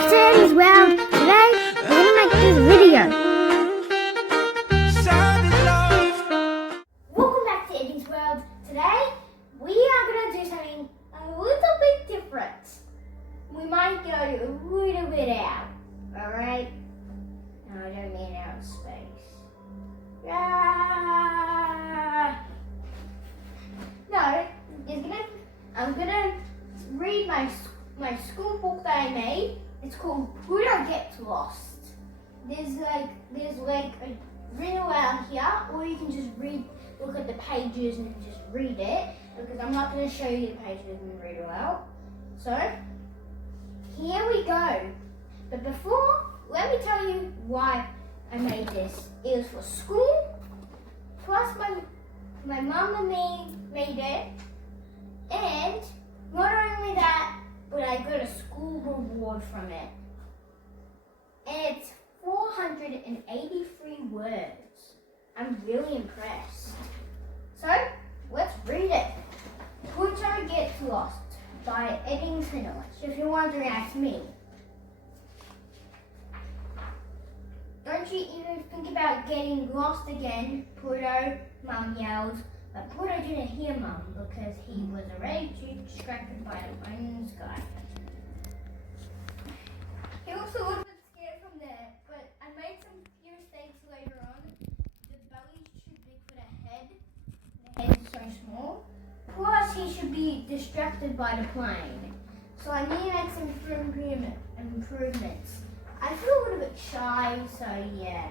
back to Edins World. Today we're gonna make this video. Welcome back to Edins World. Today we are gonna do something a little bit different. We might go a little bit out. Alright? No, I don't mean out of space. No, I'm gonna read my school book that I made. It's called Pluto Gets Lost. There's like a written around here, or you can just look at the pages and just read it, because I'm not going to show you the pages and read it out. So, here we go. But before, let me tell you why I made this. It was for school, plus my mum and me made it, and not only that, but I got a school reward from it. And it's 483 words. I'm really impressed. So, let's read it. Pluto Gets Lost by Edins. If you're wondering, that's me. Don't you even think about getting lost again, Pluto, Mum yelled. But Pluto didn't hear Mum because he was already too distracted by the phone in the sky. He was a little bit scared from there, but I made some few mistakes later on. The belly's too big for the head. The head is so small. Plus, he should be distracted by the plane. So I need to make some improvements. I feel a little bit shy, so yeah.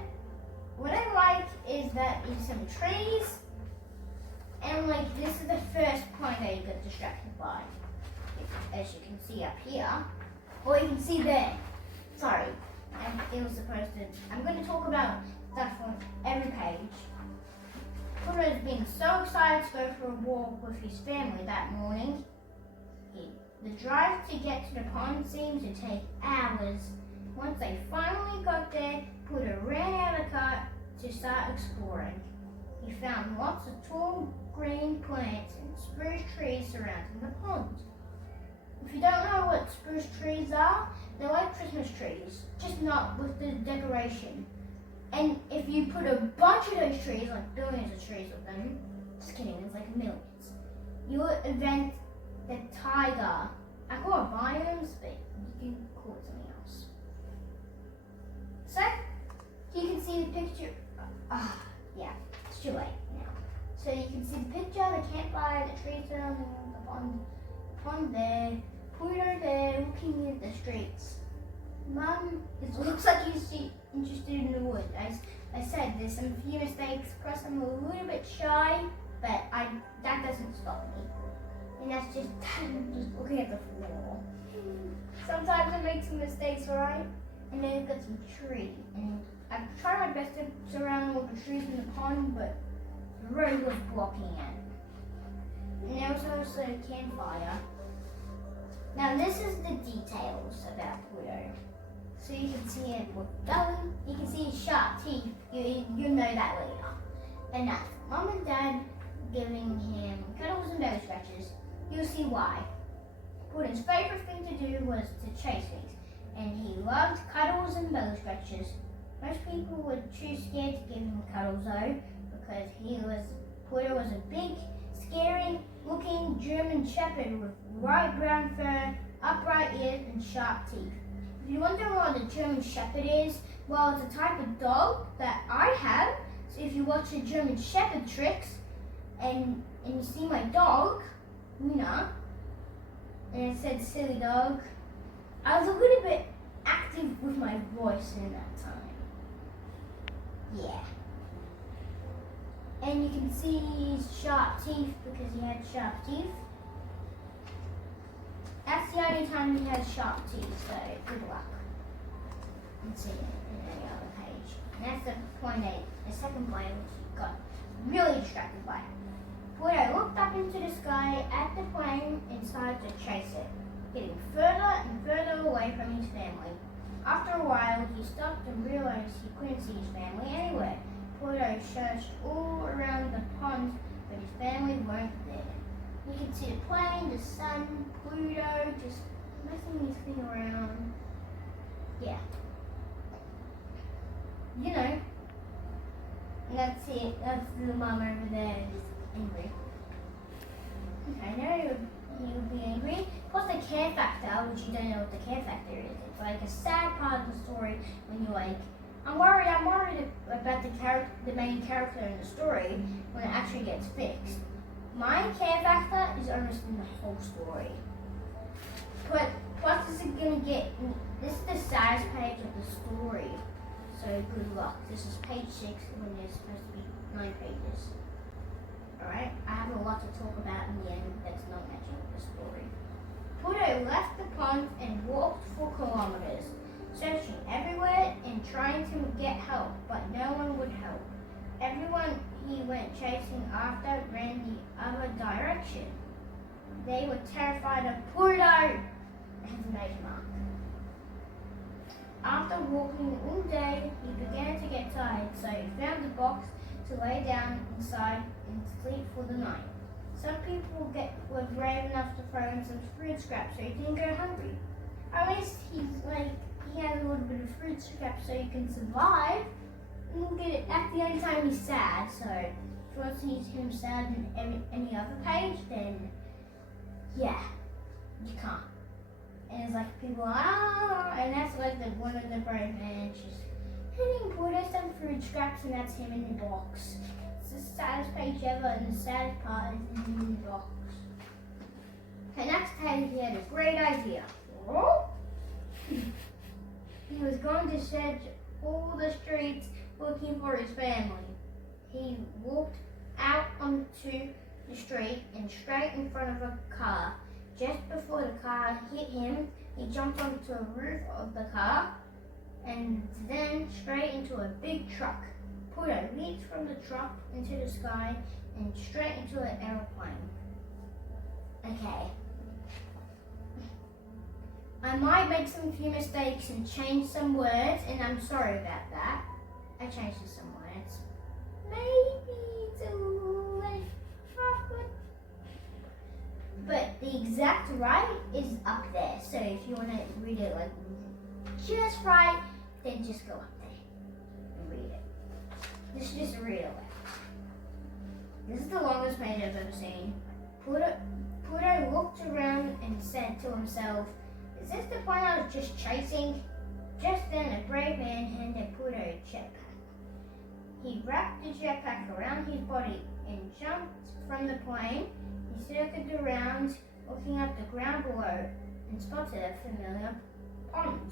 What I like is that there's some trees, and this is the first point that you got distracted by, as you can see up here, or you can see there. Sorry, it was supposed to. I'm going to talk about stuff on every page. Pluto was being so excited to go for a walk with his family that morning. The drive to get to the pond seemed to take hours. Once they finally got there, Pluto ran out of the car to start exploring. He found lots of tall green plants and spruce trees surrounding the pond. If you don't know what spruce trees are, they're like Christmas trees, just not with the decoration. And if you put a bunch of those trees, like billions of trees with them, just kidding, it's like millions, you will invent the tiger. I call it biomes, but you can call it something else. So, you can see the picture. Yeah, it's too late now. So you can see the picture, the campfire, the trees surrounding the pond there, Pluto there, looking at the streets. Mum, it looks like he's interested in the wood. I said there's some few mistakes, plus I'm a little bit shy, but that doesn't stop me. And that's just looking at the floor. Sometimes I make some mistakes, alright? And then I've got some tree, and I've tried my best to surround all the trees in the pond, but the road was blocking it. And there was also a campfire. Now this is the details about Pluto. So you can see it with belly, you can see his sharp teeth, you'll know that later. And that's Mum and Dad giving him cuddles and belly scratches. You'll see why. Pluto's favourite thing to do was to chase things, and he loved cuddles and belly scratches. Most people were too scared to give him cuddles though, because Pluto was a big, scary looking German Shepherd with light brown fur, upright ears and sharp teeth. If you wonder what a German Shepherd is, well, it's a type of dog that I have. So if you watch the German Shepherd tricks and you see my dog, Luna, and it said silly dog, I was a little bit active with my voice in that time. Yeah. And you can see his sharp teeth because he had sharp teeth. That's the only time he had sharp teeth, so good luck. Let's see it in any other page. And that's the second point, which he got really distracted by. Pluto looked up into the sky at the plane and started to chase it, getting further and further away from his family. After a while, he stopped and realized he couldn't see his family anywhere. Pluto searched all around the pond, but his family weren't there. You can see the plane, the sun, Pluto just messing his thing around. yeah. You know, that's it. That's the mum over there is angry. I know he'll be angry. Plus the care factor, which you don't know what the care factor is. It's like a sad part of the story when you're like, I'm worried about the main character in the story when it actually gets fixed. My care factor is almost in the whole story. But plus this is the saddest page of the story. So good luck. This is page 6 when there's supposed to be 9 pages. Alright, I have a lot to talk about in the end that's not matching with the story. Pluto left the pond and walked for kilometers, searching everywhere and trying to get help, but no one would help. Everyone he went chasing after ran the other direction. They were terrified of Pluto! Exclamation mark. After walking all day, he began to get tired, so he found a box to lay down inside and sleep for the night. Some people were brave enough to throw in some food scraps so he didn't go hungry. At least he has a little bit of food scraps so he can survive. And look at it, that's the only time he's sad, so if you want to see him sad in any other page, then yeah, you can't. And it's like people and that's like one of the brave men just hitting Pluto some food scraps and that's him in the box. It's the saddest page ever and the saddest part is him in the box. The next page he had a great idea. He was going to search all the streets looking for his family. He walked out onto the street and straight in front of a car. Just before the car hit him, he jumped onto the roof of the car and then straight into a big truck. Pluto leaped from the truck into the sky and straight into an aeroplane. Okay. I might make some few mistakes and change some words, and I'm sorry about that. I changed some words. Maybe it's a little chocolate. But the exact right is up there. So if you want to read it like just right, then just go up there and read it. Just read it. This is the longest page I've ever seen. Pluto looked around and said to himself, "Is this the point I was just chasing?" Just then a brave man handed Pluto a jetpack. He wrapped the jetpack around his body and jumped from the plane. He circled around, looking at the ground below, and spotted a familiar pond.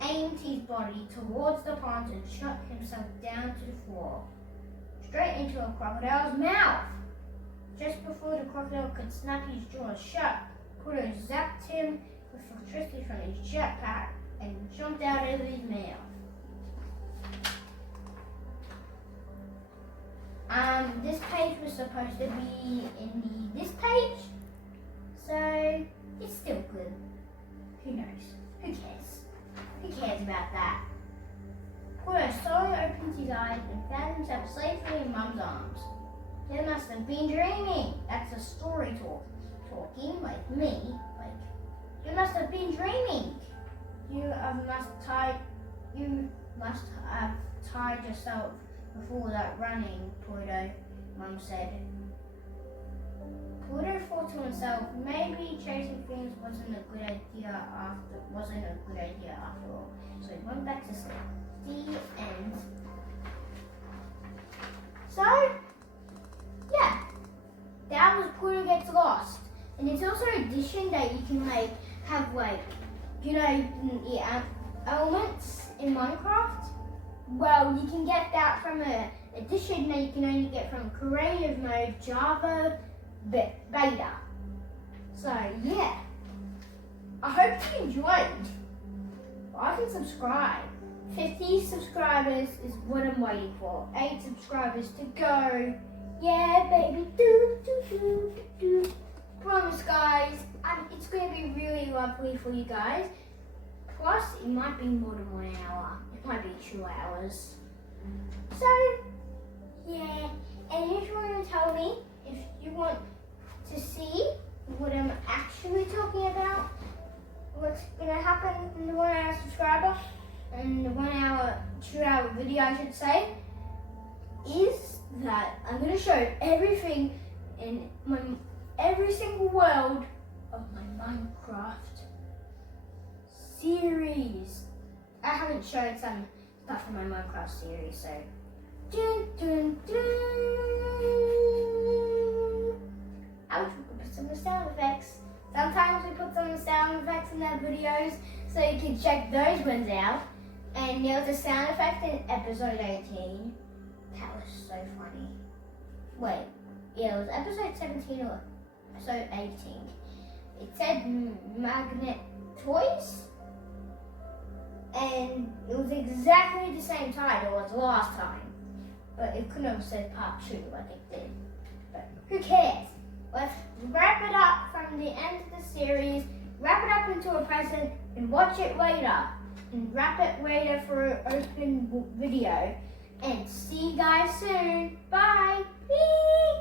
He aimed his body towards the pond and shot himself down to the floor, straight into a crocodile's mouth. Just before the crocodile could snap his jaws shut, Pluto zapped him with electricity from his jetpack and jumped out of his mouth. This page was supposed to be in this page, so it's still good. Who knows? Who cares? Who cares about that? Pluto slowly opened his eyes and found himself safely in Mum's arms. He must have been dreaming. That's a story talking like me. Like, you must have been dreaming. You must have tired yourself before that running, Pluto, Mum said. Pluto thought to himself, maybe chasing things wasn't a good idea after all. So he went back to sleep. The end. So, yeah, that was Pluto Gets Lost. And it's also an addition that you can have elements in Minecraft. Well, you can get that from an addition that you can only get from creative mode Java beta. So yeah, I hope you enjoyed. Like and subscribe. 50 subscribers is what I'm waiting for. 8 subscribers to go. Yeah, baby. Do. Promise, guys. It's going to be really lovely for you guys. Plus, it might be more than 1 hour. It might be 2 hours. So, yeah. And if you want to tell me, if you want to see what I'm actually talking about, what's gonna happen in the 1 hour subscriber and the 1 hour, 2 hour video, I should say, is that I'm gonna show everything in every single world of my Minecraft series. I haven't showed some stuff in my Minecraft series, so dun, dun, dun. Ouch, we put some sound effects. Sometimes we put some sound effects in our videos, so you can check those ones out. And there was a sound effect in episode 18. That was so funny. Wait, yeah, it was episode 17 or episode 18. It said magnet toys. And it was exactly the same title as last time. But it couldn't have said part 2 like it did. But who cares? Let's wrap it up from the end of the series, wrap it up into a present, and watch it later. And wrap it later for an open video. And see you guys soon. Bye. Whee!